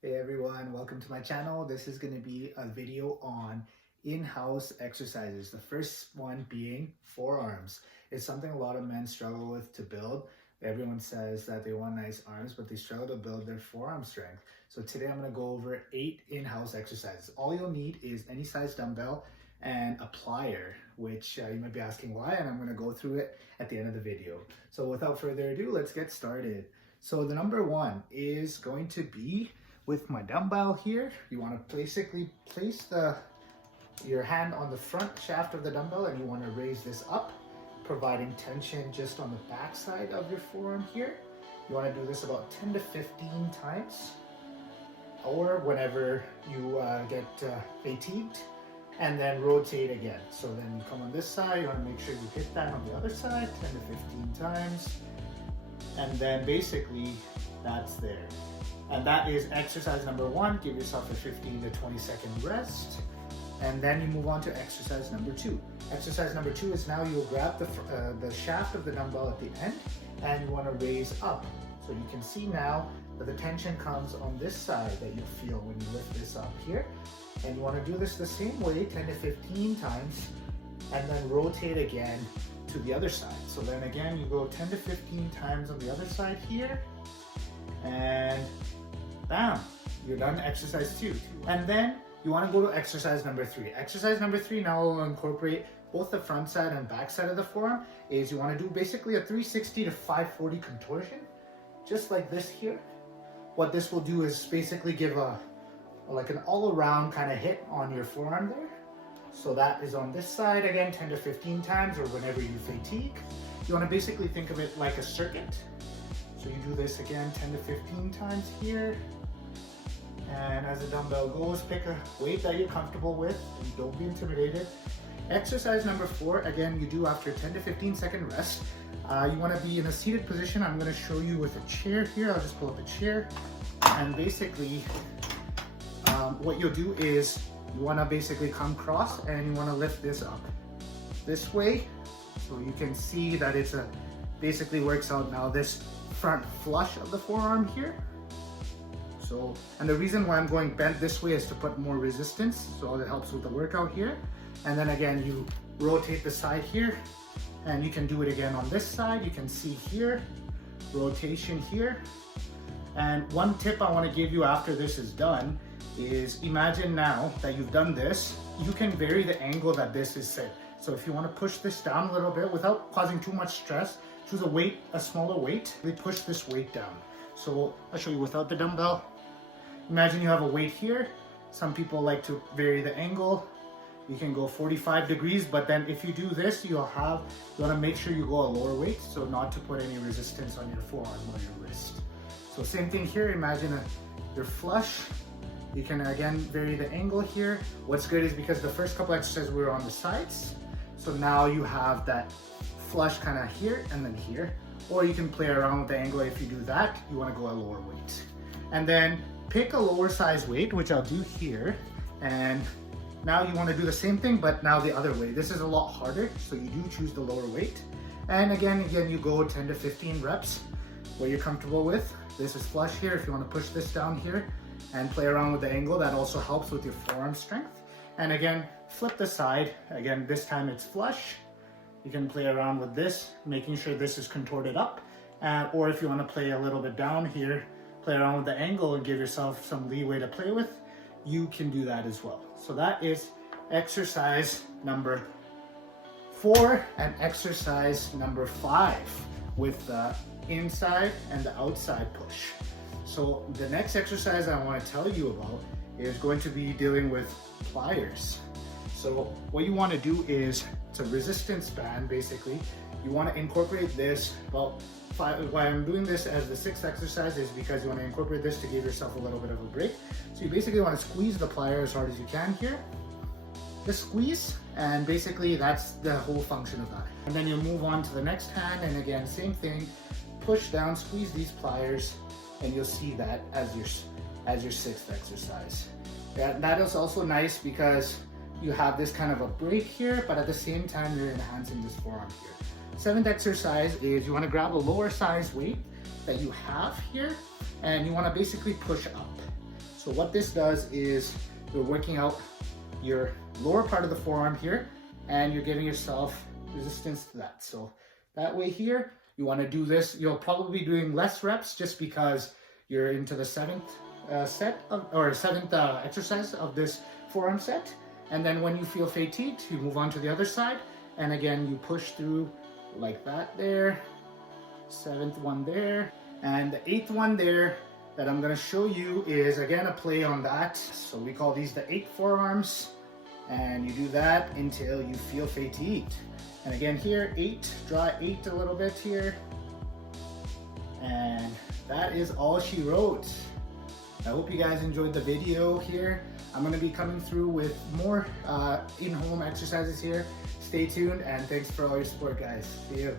Hey everyone, welcome to my channel. This is going to be a video on in-house exercises. The first one being forearms. It's something a lot of men struggle with to build. Everyone says that they want nice arms, but they struggle to build their forearm strength. So today I'm going to go over 8 in-house exercises. All you'll need is any size dumbbell and a plier, which you might be asking why, and I'm going to go through it at the end of the video. So without further ado, let's get started. So the number one is going to be with my dumbbell here. You want to basically place your hand on the front shaft of the dumbbell and you want to raise this up, providing tension just on the back side of your forearm here. You want to do this about 10 to 15 times or whenever you get fatigued, and then rotate again. So then you come on this side, you want to make sure you hit that on the other side 10 to 15 times, and then basically that's there. And that is exercise number one. Give yourself a 15 to 20 second rest. And then you move on to exercise number two. Exercise number two is now you'll grab the shaft of the dumbbell at the end and you want to raise up. So you can see now that the tension comes on this side that you feel when you lift this up here. And you want to do this the same way, 10 to 15 times, and then rotate again to the other side. So then again, you go 10 to 15 times on the other side here, and bam, you're done exercise two. And then you want to go to exercise number three. Exercise number three now will incorporate both the front side and back side of the forearm. Is you want to do basically a 360 to 540 contortion, just like this here. What this will do is basically give like an all-around kind of hit on your forearm there. So that is on this side again, 10 to 15 times, or whenever you fatigue. You want to basically think of it like a circuit. So you do this again 10 to 15 times here. And as the dumbbell goes, pick a weight that you're comfortable with and don't be intimidated. Exercise number four, again, you do after 10 to 15 second rest. You want to be in a seated position. I'm going to show you with a chair here. I'll just pull up a chair. And basically, what you'll do is you want to basically come cross and you want to lift this up this way. So you can see that it's basically works out now this front flush of the forearm here. So, and the reason why I'm going bent this way is to put more resistance, so it helps with the workout here. And then again, you rotate the side here, and you can do it again on this side. You can see here, rotation here. And one tip I want to give you after this is done is imagine now that you've done this, you can vary the angle that this is set. So if you want to push this down a little bit without causing too much stress, choose a smaller weight. We push this weight down. So I'll show you without the dumbbell. Imagine you have a weight here. Some people like to vary the angle. You can go 45 degrees, but then if you do this, you want to make sure you go a lower weight, so not to put any resistance on your forearm or your wrist. So same thing here. Imagine your flush. You can again vary the angle here. What's good is because the first couple exercises we were on the sides, so now you have that flush kind of here and then here, or you can play around with the angle. If you do that, you want to go a lower weight, and then pick a lower size weight, which I'll do here. And now you want to do the same thing, but now the other way. This is a lot harder, so you do choose the lower weight. And again, you go 10 to 15 reps, what you're comfortable with. This is flush here. If you want to push this down here and play around with the angle, that also helps with your forearm strength. And again, flip the side. Again, this time it's flush. You can play around with this, making sure this is contorted up. Or if you want to play a little bit down here, play around with the angle and give yourself some leeway to play with, you can do that as well. So that is exercise number 4 and exercise number 5 with the inside and the outside push. So the next exercise I want to tell you about is going to be dealing with pliers. So what you want to do is, it's a resistance band basically. You want to incorporate this about 5. Why I'm doing this as the 6th exercise is because you want to incorporate this to give yourself a little bit of a break. So you basically want to squeeze the plier as hard as you can here. Just squeeze, and basically that's the whole function of that. And then you move on to the next hand, and again, same thing. Push down, squeeze these pliers, and you'll see that as your 6th exercise. That is also nice because you have this kind of a break here, but at the same time, you're enhancing this forearm here. 7th exercise is you want to grab a lower size weight that you have here, and you want to basically push up. So what this does is you're working out your lower part of the forearm here, and you're giving yourself resistance to that. So that way here, you want to do this. You'll probably be doing less reps just because you're into the seventh exercise of this forearm set. And then when you feel fatigued, you move on to the other side. And again, you push through like that there. 7th one there. And the 8th one there that I'm going to show you is again a play on that. So we call these the 8 forearms. And you do that until you feel fatigued. And again here, 8, draw 8 a little bit here. And that is all she wrote. I hope you guys enjoyed the video here. I'm going to be coming through with more in-home exercises here. Stay tuned, and thanks for all your support, guys. See you.